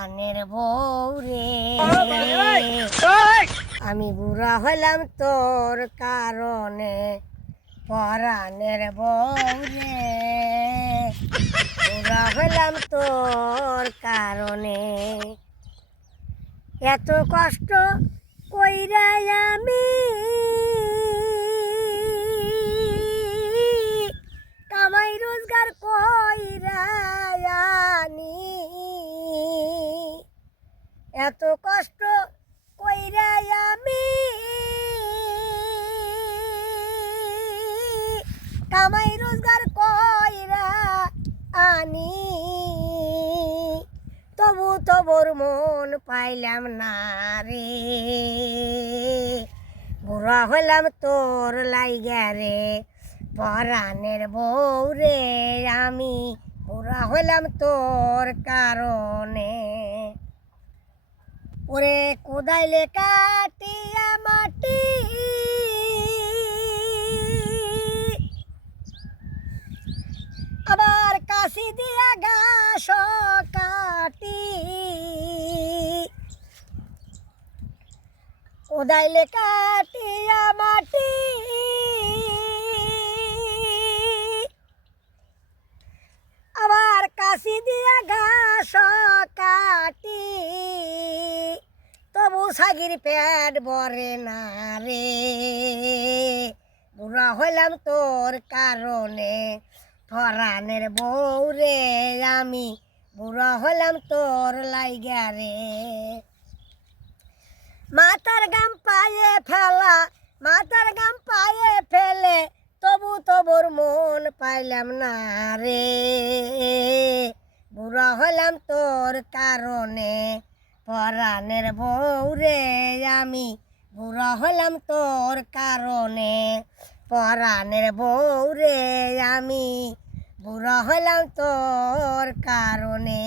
পরাণের বউ রে, আমি বুড়া হলাম তোর কারণে। পরাণের বউ রে, বুড়া হলাম তোর কারণে। এত কষ্ট কইরা আমি কামাই রোজগার কইরা আনি, এত কষ্ট কইরা আমি কামাই রোজগার কইরা আনি, তবু তোর মন পাইলাম না রে। বুড়া হলাম তোর লাইগা রে, পরাণের বউ রে, আমি বুড়া হলাম তোর কারণে। ওরে কোদাইলে কাটিয়া মাটি, আবার কাশি দিয়া ঘাস কাটি, কোদাইলে কাটিয়া মাটি, আবার কাশি দিয়া ঘাস কাটি, তবু সাগির পেট ভরে না রে। বুড়া হইলাম তোর কারণে, পরাণের বউ রে, আমি বুড়া হইলাম তোর লাইগা রে। মাথার গাম পায়ে ফেলা, মাথার গাম পায়ে ফেলে, তবু তোর মন পাইলাম না রে। বুড়া হলাম তোর কারণে, পরাণের বউ রে, আমি বুড়া হলাম তোর কারণে। পরাণের বউ রে, আমি বুড়া হলাম তোর কারণে।